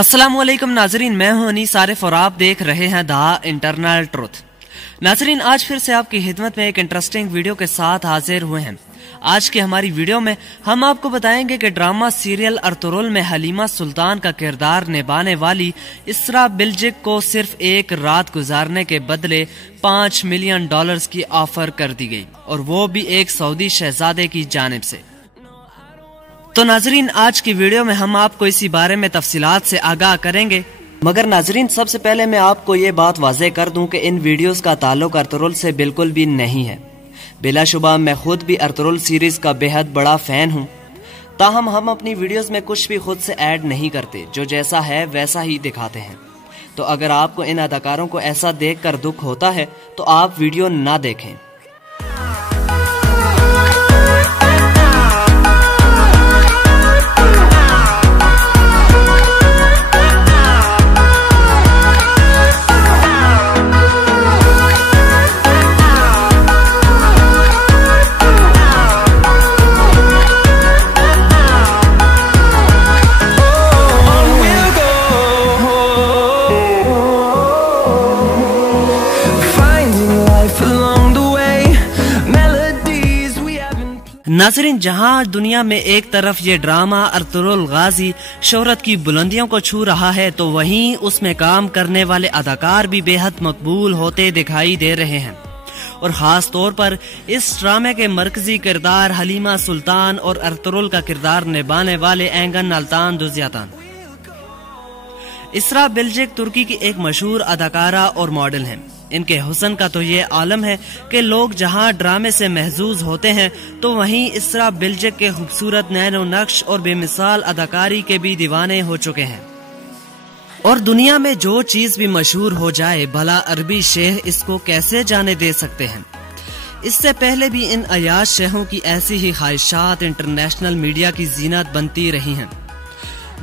अस्सलामुअलैकुम नाजरीन, मैं हूं अनीस आरिफ और आप देख रहे हैं द इंटरनल ट्रुथ। नाजरीन, आज फिर से आपकी खिदमत में एक इंटरेस्टिंग वीडियो के साथ हाजिर हुए हैं। आज की हमारी वीडियो में हम आपको बताएंगे कि ड्रामा सीरियल अर्तुगरुल में हलीमा सुल्तान का किरदार निभाने वाली इसरा बिल्जिक को सिर्फ एक रात गुजारने के बदले $5 मिलियन की ऑफर कर दी गई, और वो भी एक सऊदी शहजादे की जानिब से। तो नाजरीन, आज की वीडियो में हम आपको इसी बारे में तफसीलात से आगाह करेंगे। मगर नाजरीन, सबसे पहले मैं आपको ये बात वाज़ेह कर दूं कि इन वीडियोस का ताल्लुक अर्तुगरुल से बिल्कुल भी नहीं है। बिलाशुबा मैं खुद भी अर्तुगरुल सीरीज का बेहद बड़ा फैन हूँ, ताहम हम अपनी वीडियोस में कुछ भी खुद से ऐड नहीं करते, जो जैसा है वैसा ही दिखाते हैं। तो अगर आपको इन अदाकारों को ऐसा देख कर दुख होता है तो आप वीडियो ना देखें। नाज़रीन, जहां दुनिया में एक तरफ ये ड्रामा अर्तुगरुल गाजी शोहरत की बुलंदियों को छू रहा है, तो वहीं उसमें काम करने वाले अदाकार भी बेहद मकबूल होते दिखाई दे रहे हैं। और खास तौर पर इस ड्रामे के मरकजी किरदार हलीमा सुल्तान और अर्तुगरुल का किरदार निभाने वाले एंगन अल्तान दुज़यातान। इसरा बिल्जिक तुर्की की एक मशहूर अदाकारा और मॉडल हैं। इनके हुस्न का तो ये आलम है कि लोग जहां ड्रामे से महजूज होते हैं, तो वहीं इसरा बिल्जिक के खूबसूरत नैनो नक्श और बेमिसाल अदाकारी के भी दीवाने हो चुके हैं। और दुनिया में जो चीज भी मशहूर हो जाए, भला अरबी शेख इसको कैसे जाने दे सकते हैं। इससे पहले भी इन अयाज शेखों की ऐसी ही ख्वाहिशात इंटरनेशनल मीडिया की जीनत बनती रही हैं।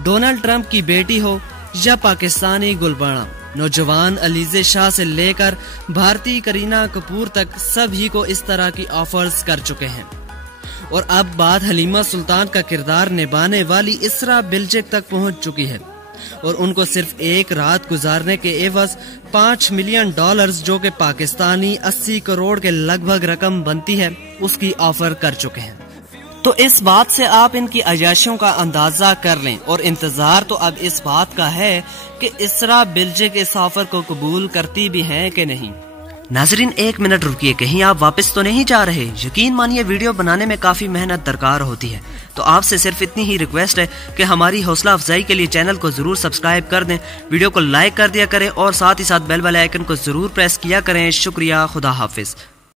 डोनाल्ड ट्रंप की बेटी हो या पाकिस्तानी गुलबाना, नौजवान अलीजे शाह से लेकर भारतीय करीना कपूर तक सभी को इस तरह की ऑफर्स कर चुके हैं। और अब बात हलीमा सुल्तान का किरदार निभाने वाली इसरा बिल्जिक तक पहुंच चुकी है, और उनको सिर्फ एक रात गुजारने के एवज $5 मिलियन, जो कि पाकिस्तानी 80 करोड़ के लगभग रकम बनती है, उसकी ऑफर कर चुके हैं। तो इस बात से आप इनकी अयाशियों का अंदाजा कर लें, और इंतजार तो अब इस बात का है कि इसरा बिल्जिक इस ऑफर को कबूल करती भी हैं कि नहीं। नाजरीन, एक मिनट रुकिए, कहीं आप वापस तो नहीं जा रहे? यकीन मानिए, वीडियो बनाने में काफी मेहनत दरकार होती है, तो आपसे सिर्फ इतनी ही रिक्वेस्ट है कि हमारी हौसला अफजाई के लिए चैनल को जरूर सब्सक्राइब कर दें, वीडियो को लाइक कर दिया करें, और साथ ही साथ बेल वाले आइकन को जरूर प्रेस किया करें। शुक्रिया, खुदा हाफिज।